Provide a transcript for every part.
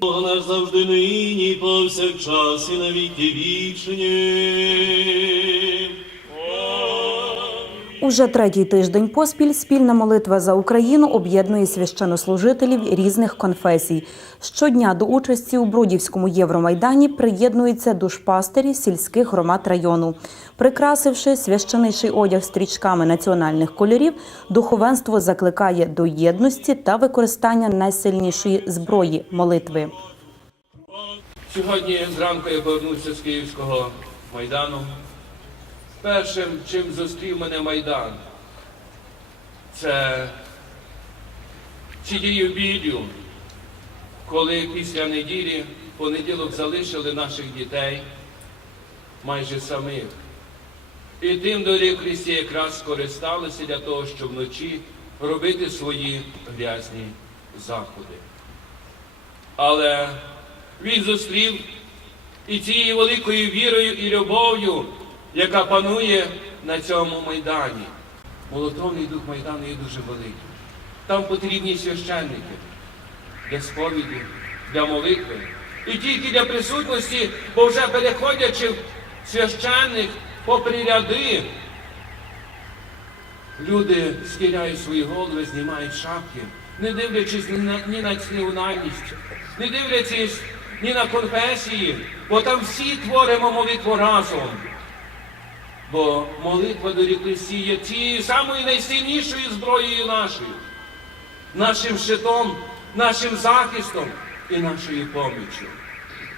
Бога наш завжди нині, повсякчас і на віки вічні. Уже третій тиждень поспіль спільна молитва за Україну об'єднує священнослужителів різних конфесій. Щодня до участі у Бродівському Євромайдані приєднуються душпастері сільських громад району. Прикрасивши священичий одяг стрічками національних кольорів, духовенство закликає до єдності та використання найсильнішої зброї молитви. Сьогодні зранку я повернувся з Київського майдану. Першим, чим зустрів мене майдан, це цією біллю, коли після неділі понеділок залишили наших дітей майже самих. І тим доріклісті якраз скористалися для того, щоб вночі робити свої грязні заходи. Але він зустрів і цією великою вірою і любов'ю, яка панує на цьому майдані. Молотовний дух майдану є дуже великий. Там потрібні священники для сповіді, для молитви. І тільки для присутності, бо вже переходячи в священник попри ряди, люди схиляють свої голови, знімають шапки, не дивлячись ні на, ні на національність, не дивлячись ні на конфесії, бо там всі творимо молитву разом. Бо молитва до ріклисті є тією самою найсильнішою зброєю нашою, нашим щитом, нашим захистом і нашою поміччю.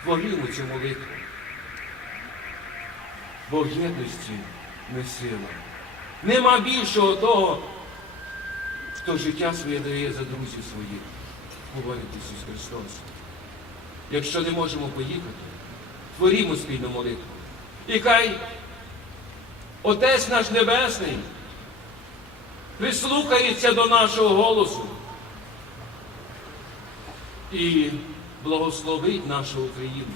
Творімо цю молитву. Бо в єдності не сила. Нема більшого того, хто життя своє дає за друзів своїх, говорить Ісус Христос. Якщо не можемо поїхати, творімо спільну молитву. І хай Отець наш Небесний прислухається до нашого голосу і благословить нашу Україну,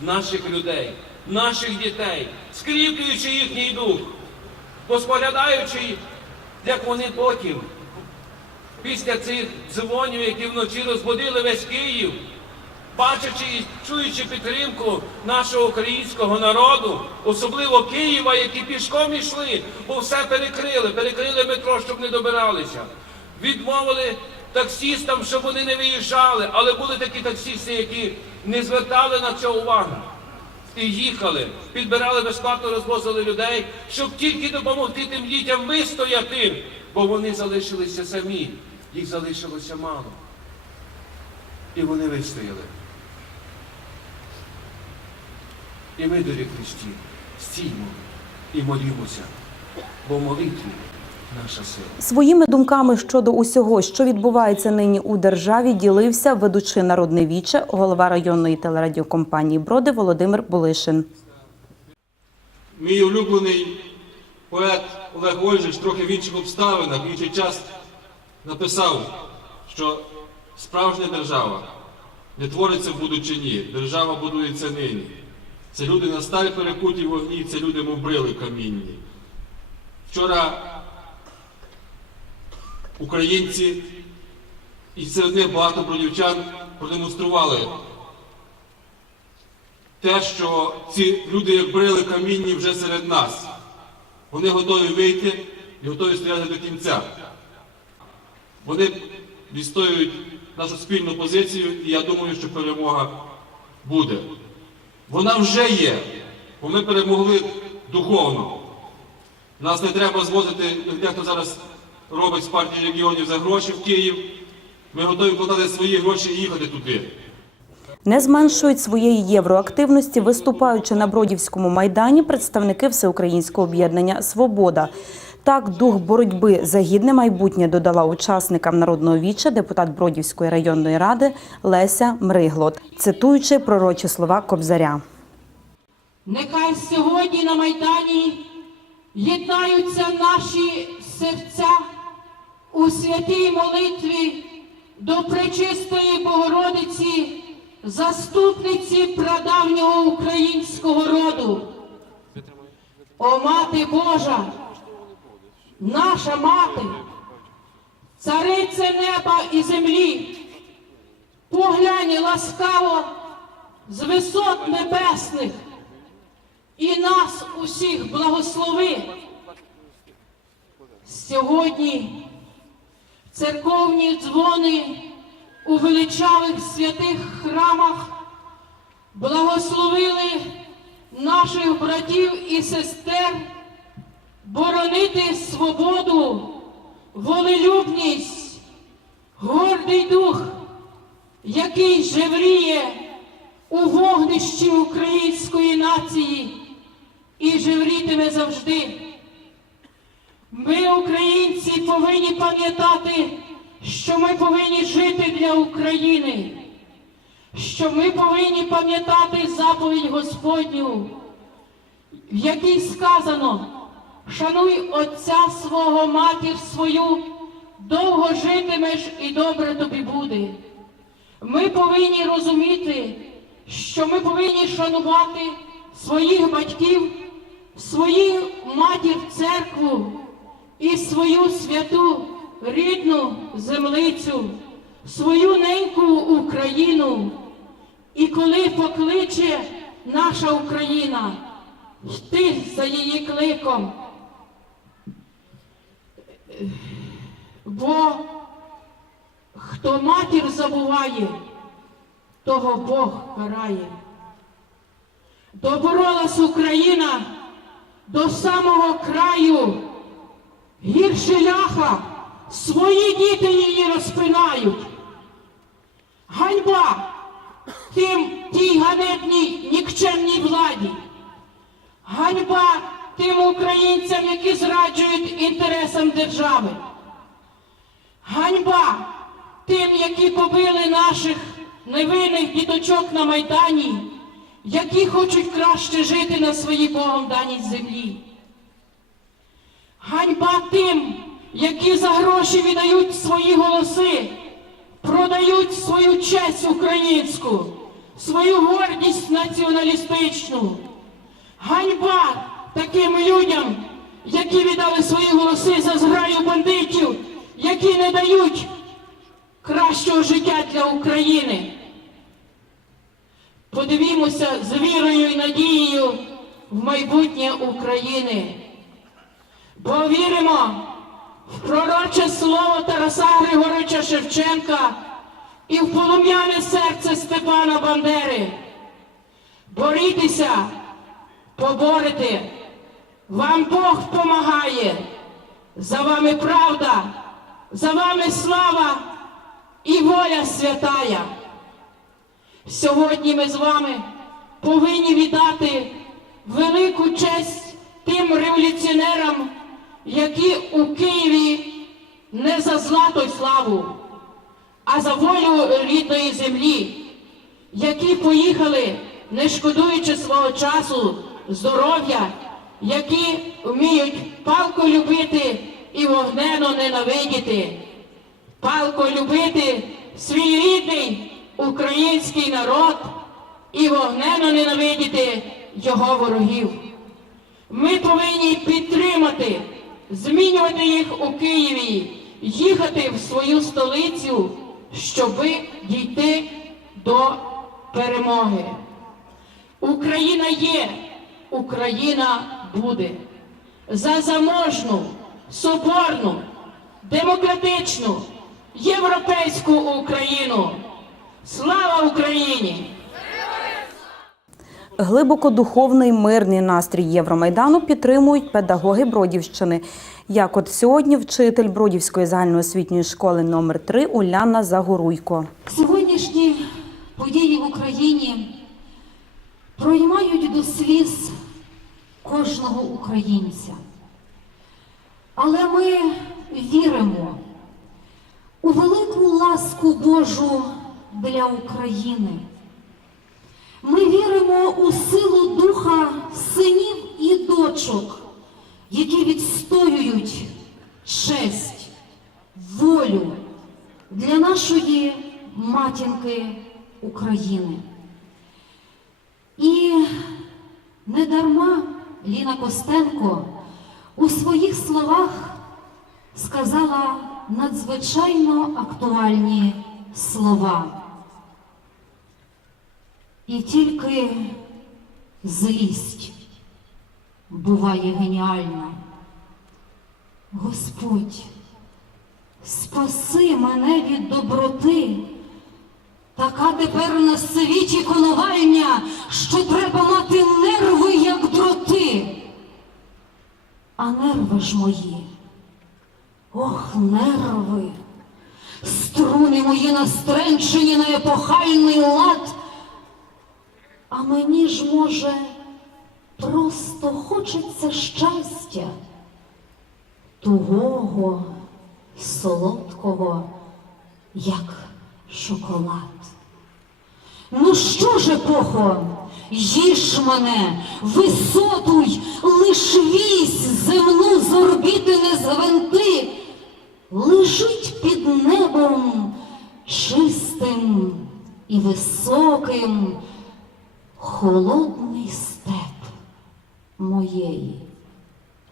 наших людей, наших дітей, скріплюючи їхній дух, поспоглядаючи, як вони потім, після цих дзвонів, які вночі розбудили весь Київ, бачачи і чуючи підтримку нашого українського народу, особливо Києва, які пішком йшли, бо все перекрили, перекрили метро, щоб не добиралися. Відмовили таксістам, щоб вони не виїжджали, але були такі таксісти, які не звертали на це увагу. І їхали, підбирали безплатно, розвозили людей, щоб тільки допомогти тим дітям вистояти, бо вони залишилися самі, їх залишилося мало. І вони вистояли. І ми, дорі Христі, стіймо і молімося, бо молитві наша сила. Своїми думками щодо усього, що відбувається нині у державі, ділився ведучи народне віче, голова районної телерадіокомпанії Броди Володимир Булишин. Мій улюблений поет Олег Ольжич трохи в інших обставинах, в інший час написав, що справжня держава не твориться в будучині, держава будується нині. Це люди на сталь перекуті вогні, це люди мов брили камінні. Вчора українці і серед них багато бродівчан продемонстрували те, що ці люди, як брили камінні, вже серед нас. Вони готові вийти і готові стояти до кінця. Вони відстоюють нашу спільну позицію, і я думаю, що перемога буде. Вона вже є, бо ми перемогли духовно. Нас не треба звозити, дехто зараз робить з партії регіонів за гроші в Київ. Ми готові вкладати свої гроші і їхати туди. Не зменшують своєї євроактивності, виступаючи на Бродівському майдані, представники всеукраїнського об'єднання Свобода. Так, дух боротьби за гідне майбутнє додала учасникам народного віча депутат Бродівської районної ради Леся Мриглот, цитуючи пророчі слова Кобзаря. Нехай сьогодні на Майдані єднаються наші серця у святій молитві до Пречистої Богородиці, заступниці прадавнього українського роду. О Мати Божа, наша мати, цариця неба і землі, поглянь ласкаво з висот небесних і нас усіх благослови. Сьогодні церковні дзвони у величавих святих храмах благословили наших братів і сестер боронити свободу, волелюбність, гордий дух, який жевріє у вогнищі української нації і жеврітиме завжди. Ми, українці, повинні пам'ятати, що ми повинні жити для України, що ми повинні пам'ятати заповідь Господню, в якій сказано: шануй отця свого, матір свою, довго житимеш і добре тобі буде. Ми повинні розуміти, що ми повинні шанувати своїх батьків, свою матір церкву і свою святу рідну землицю, свою неньку Україну. І коли покличе наша Україна, йти за її кликом. Бо хто матір забуває, того Бог карає. Доборолась Україна до самого краю. Гірше ляха, свої діти її розпинають. Ганьба тим тій ганебній нікчемній владі. Ганьба тим українцям, які зраджують інтересам держави. Ганьба тим, які побили наших невинних діточок на Майдані, які хочуть краще жити на своїй Богом даній землі. Ганьба тим, які за гроші віддають свої голоси, продають свою честь українську, свою гордість націоналістичну. Ганьба таким людям, які віддали свої голоси за зграю бандитів, які не дають кращого життя для України. Подивімося з вірою і надією в майбутнє України. Бо віримо в пророче слово Тараса Григоровича Шевченка і в полум'яне серце Степана Бандери. Борітеся, поборете, вам Бог помагає, за вами правда, за вами слава і воля святая. Сьогодні ми з вами повинні віддати велику честь тим революціонерам, які у Києві не за злато й славу, а за волю рідної землі, які поїхали, не шкодуючи свого часу, здоров'я, які вміють палко любити і вогнено ненавидіти, палко любити свій рідний український народ і вогнено ненавидіти його ворогів. Ми повинні підтримати, змінювати їх у Києві, їхати в свою столицю, щоби дійти до перемоги. Україна є, Україна буде. За заможну, соборну, демократичну, європейську Україну. Слава Україні! Глибоко духовний мирний настрій Євромайдану підтримують педагоги Бродівщини. Як от сьогодні вчитель Бродівської загальноосвітньої школи номер 3 Уляна Загоруйко. Сьогоднішні події в Україні проймають до сліз кожного українця. Але ми віримо у велику ласку Божу для України. Ми віримо у силу духа синів і дочок, які відстоюють честь, волю для нашої матінки України. І не дарма Ліна Костенко у своїх словах сказала надзвичайно актуальні слова. І тільки злість буває геніальна. Господь, спаси мене від доброти. Така тепер на світі конувальня, що треба мати нерви, як дроти. А нерви ж мої, ох, нерви, струни мої настренчені на епохальний лад. А мені ж, може, просто хочеться щастя, тугого, солодкого, як шоколад. Ну що ж, епохо, їж мене, висотуй, лиш вісь земну з орбіти не звенти, лежить під небом чистим і високим холодний степ моєї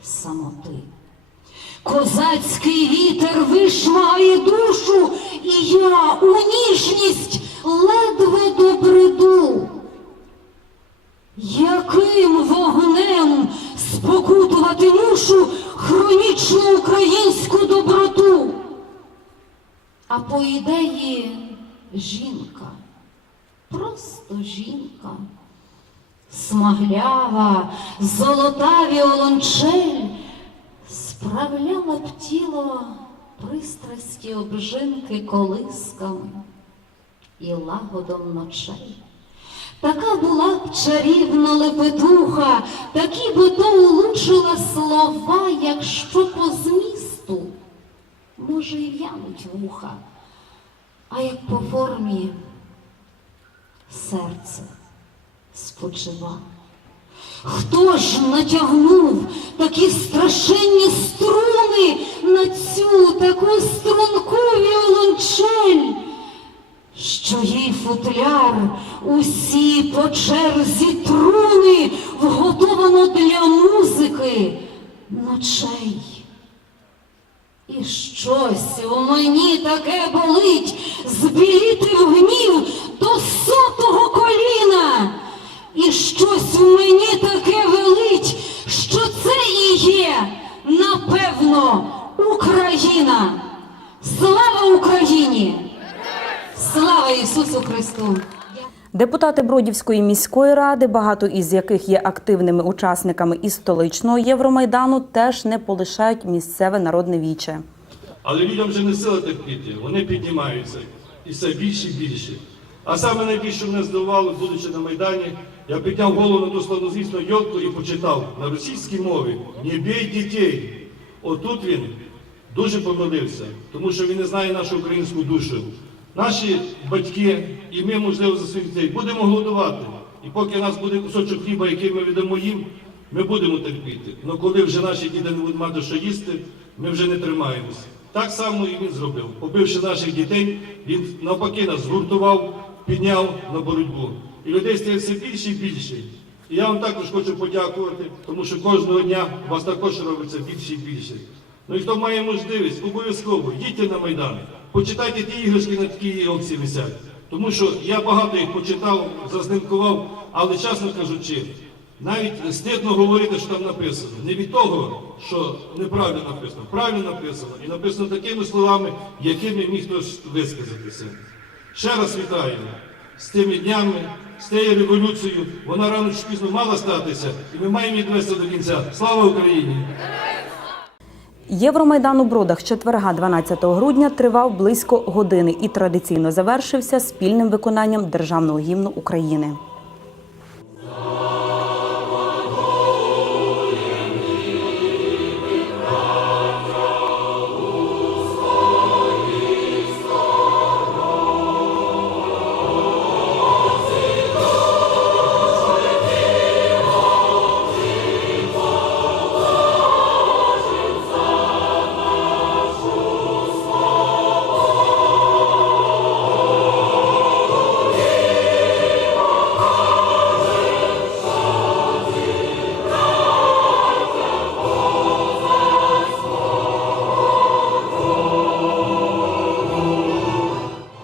самоти. Козацький вітер вишмагає душу, і я у ніжність смаглява, золота віолончель справляла б тіло пристрасті обжинки колисками і лагодом ночей. Така була б чарівна лепетуха, такі би то улучила слова, якщо по змісту, може, і в'януть вуха, а як по формі серце спочива. Хто ж натягнув такі страшенні струни на цю таку струнку віолончель, що їй футляр усі по черзі труни вготовано для музики ночей. І щось у мені таке болить, збіліти в гнів. І щось у мені таке велить, що це і є, напевно, Україна. Слава Україні! Слава Ісусу Христу! Депутати Бродівської міської ради, багато із яких є активними учасниками із столичного Євромайдану, теж не полишають місцеве народне віче. Але людям вже не сила терпіти, вони піднімаються і все більше і більше. А саме найбільше мене здивувало, будучи на Майдані, я підняв голову на ту славнозвісну і почитав на російській мові «Не бій дітей». Отут він дуже помилився, тому що він не знає нашу українську душу. Наші батьки і ми, можливо, за своїх дітей будемо голодувати. І поки нас буде кусочок хліба, який ми віддамо їм, ми будемо терпіти. Але коли вже наші діти не будуть мати що їсти, ми вже не тримаємося. Так само і він зробив. Побивши наших дітей, він навпаки нас згуртував, підняв на боротьбу. І людей стає все більше і більше. І я вам також хочу подякувати, тому що кожного дня вас також робиться більше і більше. Ну і хто має можливість, обов'язково їдьте на Майдан, почитайте ті іграшки на такій опції висять. Тому що я багато їх почитав, зазнимкував, але чесно кажучи, навіть стидно говорити, що там написано. Не від того, що неправильно написано, правильно написано. І написано такими словами, якими міг хтось висказатися. Ще раз вітаю з тими днями, з тією революцією. Вона рано чи пізно мала статися, і ми маємо її довести до кінця. Слава Україні! Євромайдан у Бродах четверга 12 грудня тривав близько години і традиційно завершився спільним виконанням державного гімну України.